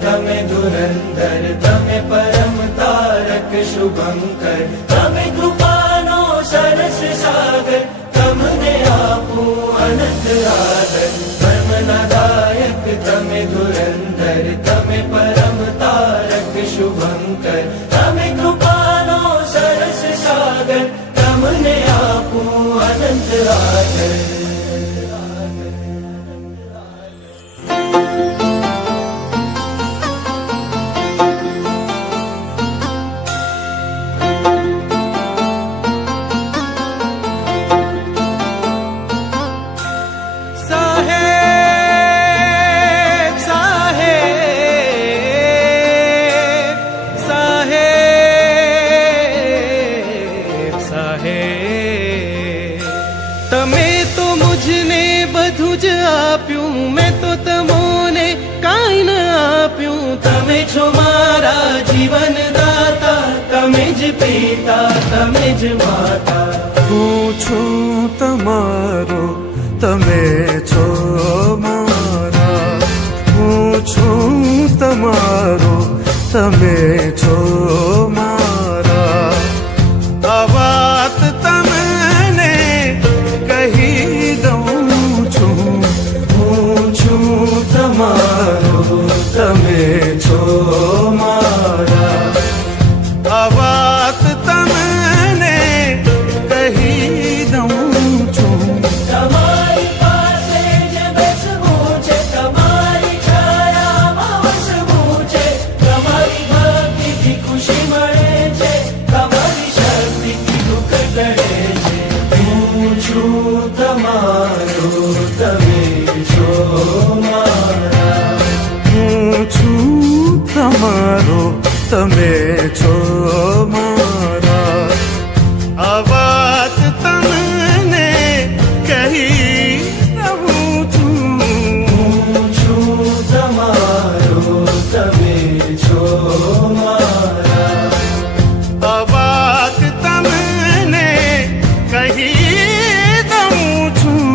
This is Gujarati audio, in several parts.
તમે ધુરંધર તમે પરમ તારક શુભંકર તમે કૃપાનો સરસ સાગર તમને આપું અનંત આદર ધર્મના દાયક તમે ધુરંધર તમે પરમ તારક શુભંકર તમે કૃપાનો સરસ સાગર તમને આપું અનંત આદર તમે તો મુझने બધું જ આપ્યું મેં તો તમોને કાંઈ ન આપ્યું તમે છો મારા જીવન દાતા તમે જ પિતા તમે જ માતા હું છું તમારો તમે છો મારા હું છું તમારો તમે છો મારા આ વાત તમને કહી દઉં છું હું છું તમારો તમે છો મારા આ વાત તમને કહી દઉં છું તમારી પાસે જ બેસવું છે તમારી છાયામાં વસવું છે તમારી ભક્તિથી ખુશી મળે છે તમારી શક્તિથી દુઃખ ટળે છે હું છું તમારો તમે છો મારા હું છું તમારો તમે છો મારા આ વાત તમને કહી દઉં છું હું છું તમારો તમે છો મારા આ વાત તમને કહી દઉં છું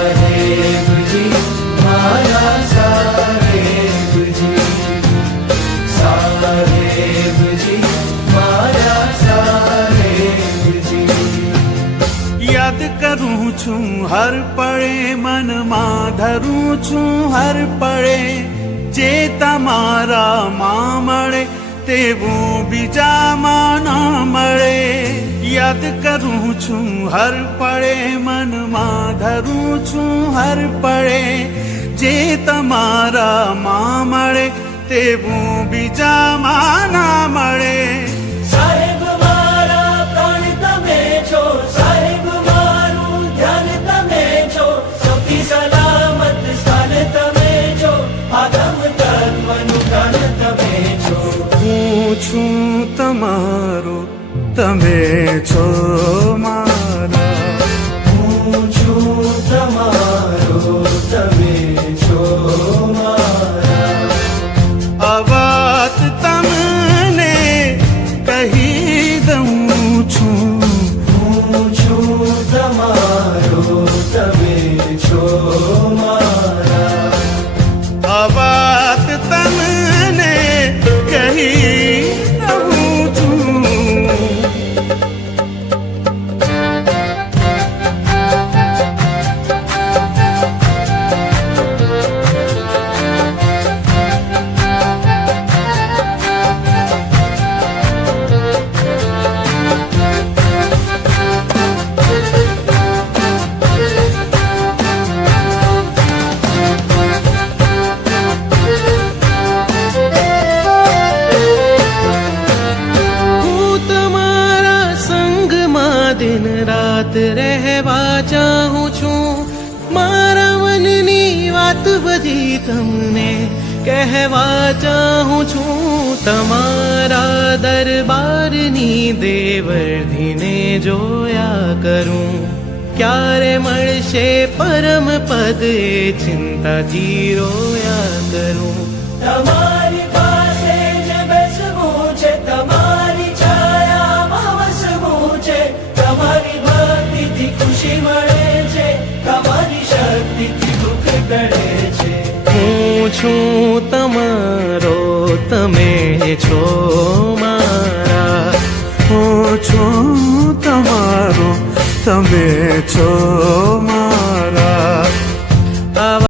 સાહેબજી મારા સાહેબજી સાહેબજી મારા સાહેબજી યાદ કરું છું હર પળે મનમાં ધરું છું હર પળે જે તમારામાં મળે તેવું બીજામાં ન મળે યાદ કરું છું હર પળે મનમાં ધરું છું હર પળે જે તમારામાં મળે તેવું બીજામાં ના મળે સાહેબ મારા પ્રાણ તમે છો સાહેબ મારું ધ્યાન તમે છો સૌથી સલામત સ્થાન તમે છો આદમ તત્વનું જ્ઞાન તમે છો હું છું તમારો તમે છો મારા હું છું તમારો તમે છો મારા આ વાત તમને કહી દઉં છું હું છું તમારો તમે છો મારા આ વાત તમને કહી દઉં છું दिन रात रहवा चाहूं છું મારા મનની વાત બધી તમને કહેવા ચાહું છું તમારા દરબારની દેવર્ધિને જોયા કરું ક્યારે મળશે પરમ પદ એ ચિંતાથી રોયા કરું તમારી પાસે જ બેસવું છે તમારી છાયામાં વસવું છે તમારી ભક્તિથી ખુશી મળે છે તમારી શક્તિથી દુઃખ ટળે છે હું છું તમારો તમે છો મારા હું છું તમારો તમે છો મારા